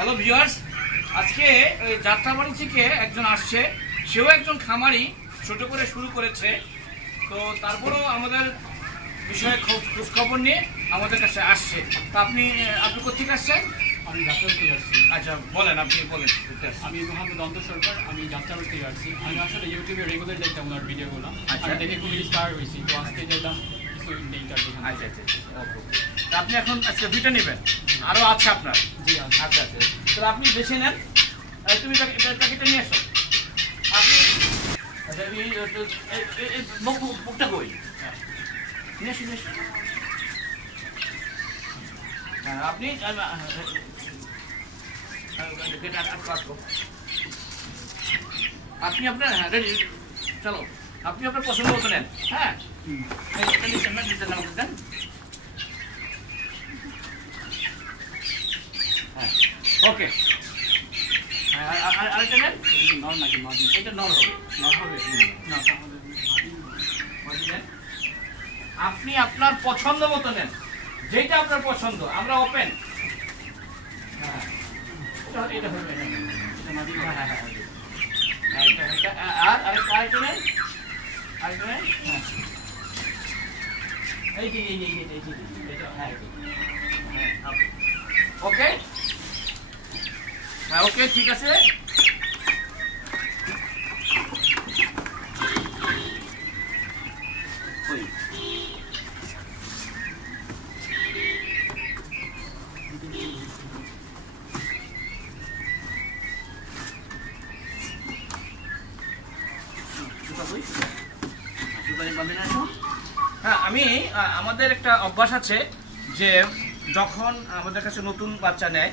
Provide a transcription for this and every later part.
Hello viewers, আজকে যাত্রাবাড়ি থেকে একজন আসছে, সেও একজন খামারি, ছোট করে শুরু করেছে। তো তারপরেও আমাদের বিষয়ে খোঁজখবর নিয়ে আমাদের কাছে আসছে। তো আপনি কোথেকে আসছেন? আমি যাত্রাবাড়ি থেকে আসছি। আচ্ছা বলেন, আপনি বলেন। আমি মোহাম্মদ অন্ত সরকার, আমি যাত্রাবাড়ি থেকে আসছি। আমি আসলে ইউটিউবে রেগুলার দেখতাম ওনার ভিডিওগুলো, আমি দেখে খুবই ইন্সপায়ার হয়েছি। তো আজকে যেতাম কিছু ইন্টারভিউ। আচ্ছা আচ্ছা, ওকে। আপনি এখন আজকে দুইটা নেবেন, আরও আছে আপনার? জি আচ্ছা আচ্ছা, তো আপনি বেছে নেন। তুমি প্যাকেটটা নিয়ে আসো। আপনি বুকটা কই নিয়ে আসো, নিয়ে আসো। হ্যাঁ, আপনি আপনি আপনার রেডি, চলো আপনি আপনার পছন্দ মতো নেন। হ্যাঁ, ওকে। আরেকটা নেন। নর নাকি মাদি? এটা নর হবে, নর হবে না, মাদি নেন। আপনি আপনার পছন্দ মতো নেন, যেটা আপনার পছন্দ। আমরা ওপেন। হ্যাঁ, এটা হবে, এটা মাদি। হ্যাঁ হ্যাঁ হ্যাঁ, আর আরেকটা নেন, আরেকটা নেন। হ্যাঁ, এই যে এটা, হ্যাঁ ওকে। হ্যাঁ ওকে, ঠিক আছে। হ্যাঁ, আমি আমাদের একটা অভ্যাস আছে যে যখন আমাদের কাছে নতুন বাচ্চা নেয়,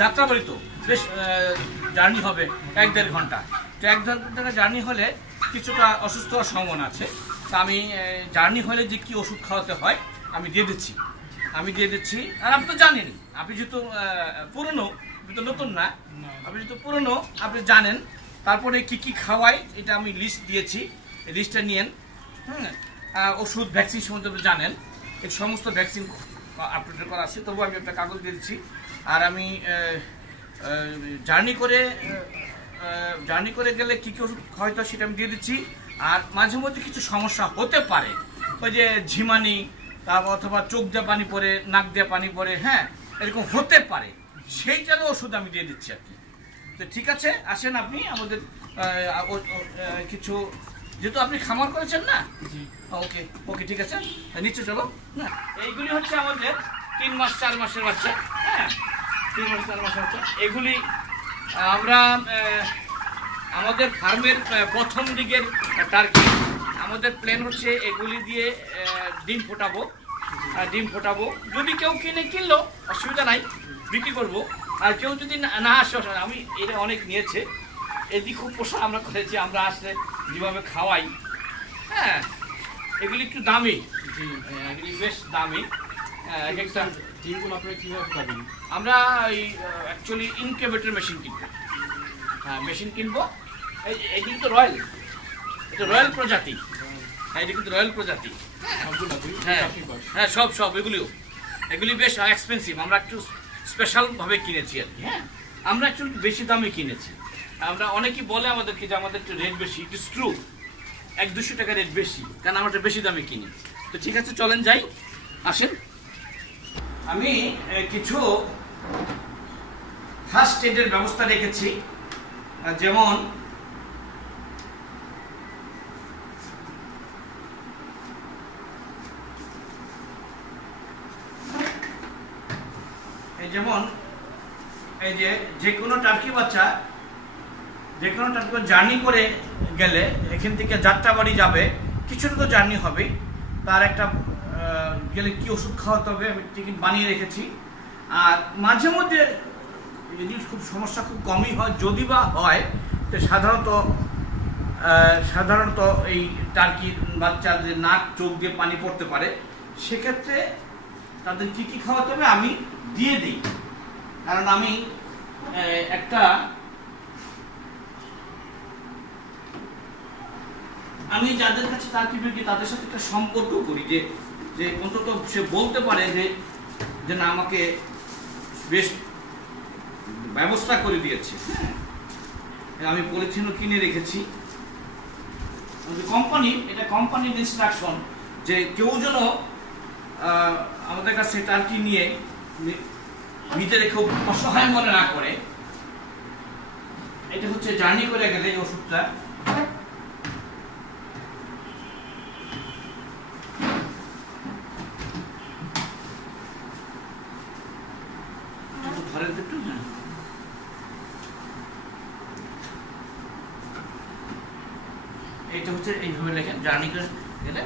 যাত্রাবাড়ি তো বেশ জার্নি হবে 1-1.5 ঘন্টা। তো 1-1.5 ঘন্টা জার্নি হলে কিছুটা অসুস্থ হওয়ার সম্ভাবনা আছে। তা আমি জার্নি হলে যে কি ওষুধ খাওয়াতে হয় আমি দিয়ে দিচ্ছি। আর আপনি তো জানেন, আপনি যেহেতু পুরনো, আপনি তো নতুন না, আপনি যেহেতু পুরনো আপনি জানেন। তারপরে কি কি খাওয়াই এটা আমি লিস্ট দিয়েছি, এই লিস্টটা নিয়েন। ওষুধ ভ্যাকসিন সম্বন্ধে আপনি জানেন, এই সমস্ত ভ্যাকসিন আপডেট করা আছে। তবু আমি একটা কাগজ দিয়ে দিচ্ছি। আর আমি জার্নি করে গেলে কী কী ওষুধ হয়তো সেটা আমি দিয়ে দিচ্ছি। আর মাঝে মধ্যে কিছু সমস্যা হতে পারে, ওই যে ঝিমানি, তারপর অথবা চোখ দিয়ে পানি পড়ে, নাক দিয়ে পানি পড়ে, হ্যাঁ এরকম হতে পারে, সেইটারও ওষুধ আমি দিয়ে দিচ্ছি আর কি। তো ঠিক আছে, আসেন আপনি আমাদের কিছু, যেহেতু আপনি খামার করেছেন না। ওকে ওকে, ঠিক আছে, নিচে চলো। না, এইগুলি হচ্ছে আমাদের 3 মাস 4 মাসের বাচ্চা। হ্যাঁ, 3 মাস 4 মাসের বাচ্চা। এগুলি আমরা আমাদের ফার্মের প্রথম দিকের টার্গেট। আমাদের প্ল্যান হচ্ছে এগুলি দিয়ে ডিম ফোটাবো। যদি কেউ কিনলো অসুবিধা নাই, বিক্রি করবো। আর কেউ যদি না আসে, আমি এটা অনেক নিয়েছে, এদিকে খুব পোষা আমরা করেছি। আমরা আসলে যেভাবে খাওয়াই, হ্যাঁ এগুলি একটু দামি, এগুলি বেশ দামি। ডিমগুলো আপনারা কীভাবে পাবেন? আমরা অ্যাকচুয়ালি ইনকিউবেটর মেশিন কিনবো। হ্যাঁ, মেশিন কিনবো। এই কিন্তু রয়্যাল, এটা রয়্যাল প্রজাতি। হ্যাঁ, এটা কিন্তু রয়্যাল প্রজাতি। হ্যাঁ, সব এগুলি বেশ এক্সপেন্সিভ। আমরা একটু স্পেশালভাবে কিনেছি আর কি। হ্যাঁ, আমরা একটু বেশি দামে কিনেছি। আমরা অনেকেই বলে আমাদেরকে যে আমাদের একটু রেট বেশি। ইট ইজ ট্রু, 100-200 টাকা রেট বেশি, কারণ আমরা বেশি দামে কিনি। তো ঠিক আছে, চলেন যাই, আসেন। আমি কিছু ফার্স্ট এডের ব্যবস্থা রেখেছি, যেমন এই যে কোনো টার্কি বাচ্চা জার্নি করে গেলে, এখান থেকে যাত্রাবাড়ি যাবে, কিছুটা তো জার্নি হবে, তার একটা গেলে কি ওষুধ খাওয়াতে হবে আমি টিকিট বানিয়ে রেখেছি। আর মাঝে মধ্যে যদি খুব সমস্যা খুব কমই হয়, যদি বা হয়, তো সাধারণত এই টার্কির বাচ্চাদের নাক চোখ দিয়ে পানি পড়তে পারে, সেক্ষেত্রে তাদের কি কি খাওয়াতে হবে আমি দিয়ে দিই। কারণ আমি যাদের কাছে টার্কি বিক্রি, তাদের সাথে একটা সম্পর্ক করি, যে অন্তত সে বলতে পারে যে না আমাকে বেশ ব্যবস্থা করে দিয়েছে। হ্যাঁ, আমি পলিথিনও কিনে রেখেছি। কোম্পানি, এটা কোম্পানির ইনস্ট্রাকশন যে কেউ যেন আমাদের কাছে টার্কি নিয়ে ভিতরে খুব অসহায় মনে না করে। এটা হচ্ছে জার্নি করে গেলে এই ওষুধটা ধরেন একটু। হ্যাঁ, এটা হচ্ছে এইভাবে লেখেন জার্নি করে গেলে।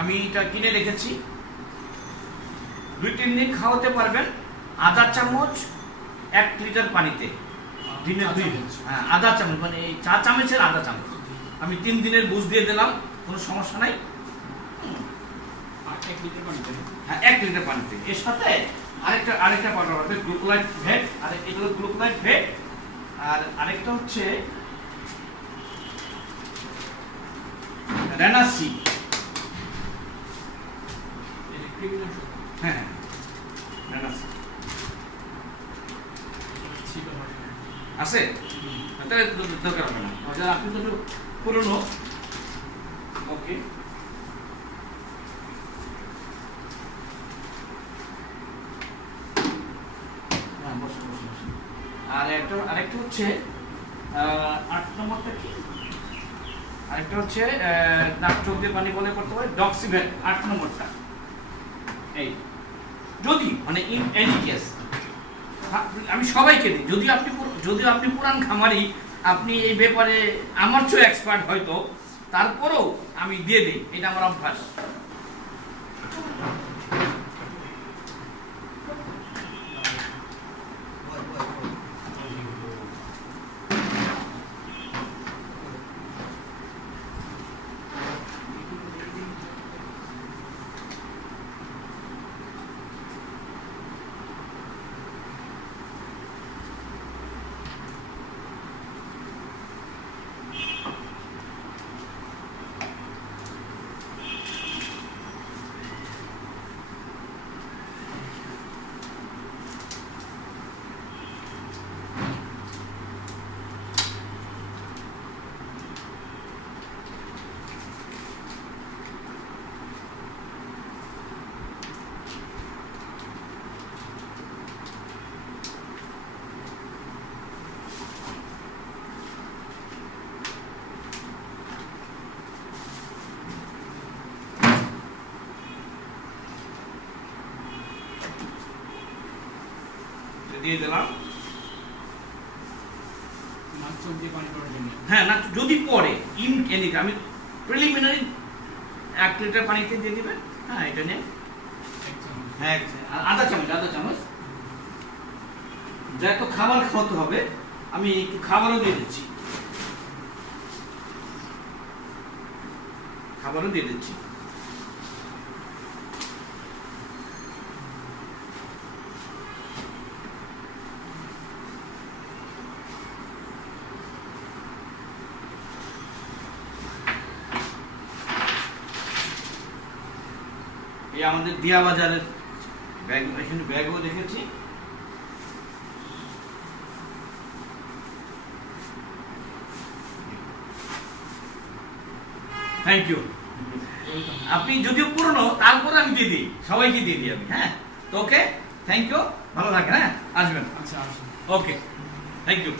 আমি এটা কিনে রেখেছি। 2-3 দিন খাওয়াতে পারবেন। আধা চামচ 1 লিটার পানিতে দিনে 2। হ্যাঁ, আধা চামচ, মানে এই চা চামচের আধা চামচ। আমি 3 দিনের বুঝ দিয়ে দিলাম, কোনো সমস্যা নাই। 1 লিটার পানিতে? হ্যাঁ, 1 লিটার পানিতে। এর সাথে আরেকটা পাউডার হবে, গ্লুকোলাইট ভেট। আর এগুলো গ্লুকোলাইট ভেট। আর আরেকটা হচ্ছে রেনাসি। হ্যাঁ, রেনাসি আছে, তাহলে দরকার হবে না। আপনি তো পুরনো। ওকে, আরেকটা হচ্ছে 8 নম্বরটা কি? আরেকটা হচ্ছে নাক চোখ দিয়ে পানি বলে করতে হয়, ডক্সিভেট 8 নম্বরটা। এই যদি মানে ইন এনি কেস আমি সবাইকে দিই, যদি আপনি পুরান খামারি, আপনি এই ব্যাপারে আমার চেয়ে এক্সপার্ট হয়তো, তারপরেও আমি দিয়ে দিই, এটা আমার অভ্যাস। দিয়ে দিলাম। হ্যাঁ, না যদি পরে ইন এনি, আমি প্রিলিমিনারি 1 লিটার পানিতে দিয়ে দিবেন। হ্যাঁ, এটা নিয়ে হ্যাঁ আধা চামচ যা তো খাবার খাওয়াতে হবে, আমি একটু খাবারও দিয়ে দিচ্ছি। এই আমাদের দিয়া বাজারের ব্যাগ, এখানে ব্যাগও রেখেছি। Thank you. আপনি যদিও পুরনো, তারপরে আমি দিয়ে দিই, সবাইকে দিয়ে দিই আমি। হ্যাঁ, তো ওকে, থ্যাংক ইউ, ভালো থাকেন। হ্যাঁ, আসবেন। আচ্ছা, ওকে, থ্যাংক ইউ।